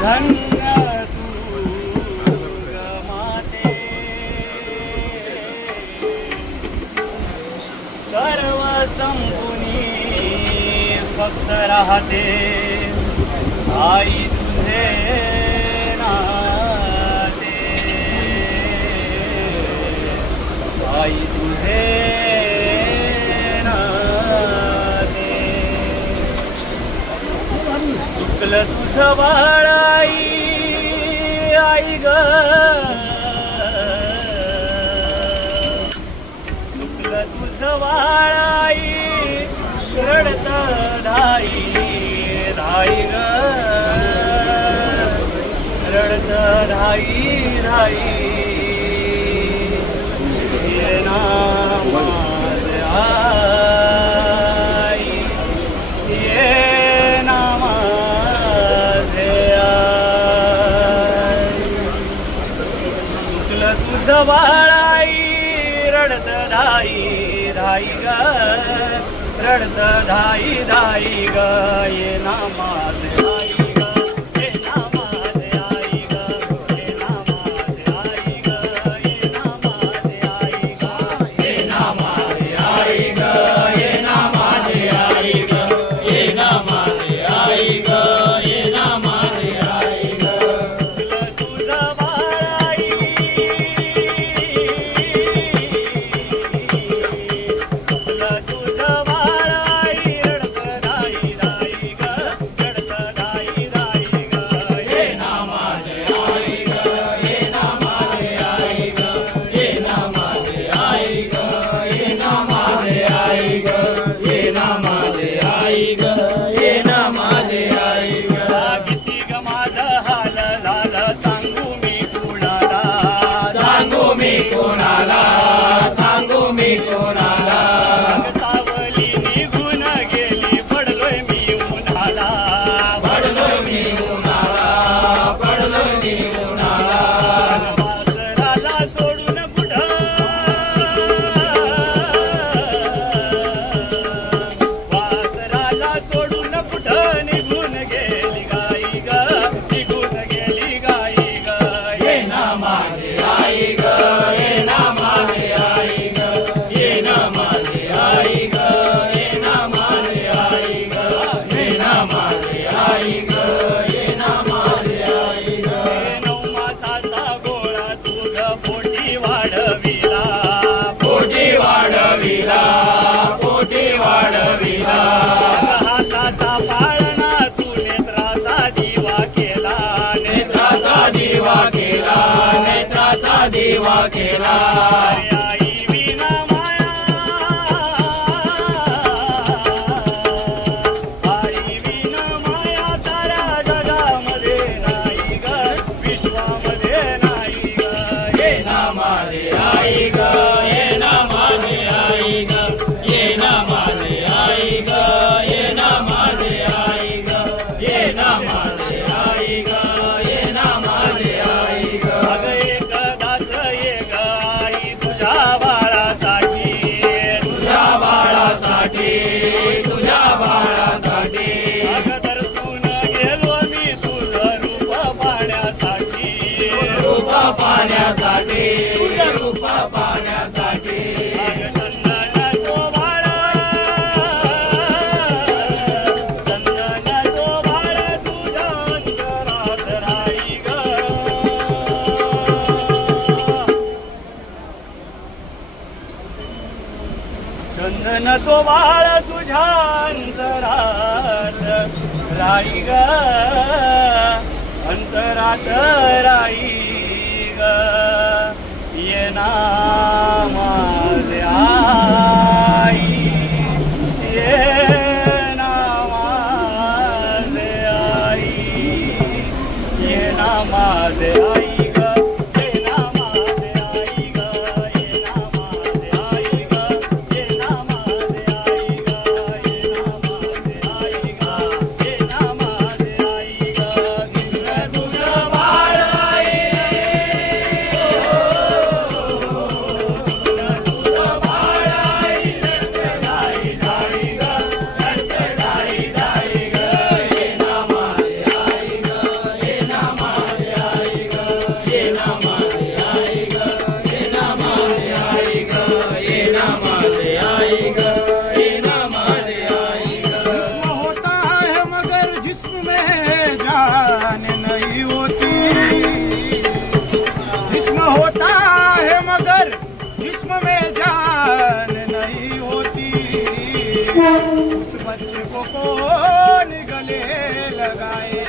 धन्य तू ग माते, सर्व संपुनी फक्त राहते आई तुझे नाते, आई तुझे नाते. चुकलं तुझं बाळ आई, आई ग, चुकलं तुझं बाळ आई, रडत धाई धाई ग, रडत धाई धाई. ये ना माझे आई, ये ना माझे आई. चुकलं तुझं बाळ आई, रडत धाई धाई ग, रडत धाई धाई ग. ये ना माझे आई ग, ये ना माझे आई ग, ये ना माझे आई ग, ये ना माझे आई ग, ये ना माझे आई ग, ये ना माझे आई ग, ये ना माझे आई ग, ये ना माझे आई ग. तुझं बाळ आई, तुझं बाळ आई, रडत धाई धाई ग, रडत धाई धाई ग. ये ना माझे आई ग, ये ना माझे आई ग, ये ना माझे आई ग, ये ना माझे आई ग, ये ना माझे आई ग, ये ना माझे आई ग. किती ग माझं हाल लाल, सांगू मी कुणाला, सांगू मी कुणाला, सांगू मी कुणाला. सावली निघून गेली, पडलोय मी उन्हाला, पडलोय मी उन्हाला, पडलोय मी उन्हाला. वासराला सोडून कुठं, वासराला सोडून कुठं निघून गेली गाई ग, निघून गेली गाई ग. ये ना माझे आई ग, ये ना माझे आई ग, ये ना माझे आई ग, ये ना माझे आई ग, ये ना माझे आई ग, ये ना माझे आई ग. 9 मासाचा गोळा तुझ पोटी वाढविला, पोटी वाढविला, पोटी वाढविला. हाताचा पाळणा तू नेत्राचा दिवा केला, नेत्राचा दिवा केला, नेत्राचा दिवा केला. आई विना माया, आई विना माया साऱ्या जगामध्ये नाही ग, विश्वामध्ये नाही ग. ये ना माझे आई ग, ये ना माझे आई ग, ये ना माझे आई ग, ये ना माझे आई ग, ये ना माझे आई ग, ये ना माझे आई ग. अगं एकदाच ये ग आई तुझ्या बाळासाठी, तुझ्या बाळासाठी, तुझ्या बाळासाठी. अगं दर्शून गेलो मी तुझं रूप पाहण्यासाठी, रूप पाहण्यासाठी, तुझं रूप पाहण्यासाठी. अगं चंदन तो बाळ, चंदन तो बाळ तुझ्या अंतरात राही ग. चंदन तो बाळ तुझ्या अंतरात राही ग, अंतरात राही ग. ये ना माझे आई, ये ना माझे आई, ये ना माझे आई ग, ये ना माझे आई ग, ये ना माझे आई ग, ये ना माझे आई ग, ये ना माझे आई ग, ये ना माझे आई ग. तुझं बाळ आई, तुझं बाळ आई, रडत धाई धाई ग, रडत धाई धाई ग. ये ना माझे आई ग, ये ना गाय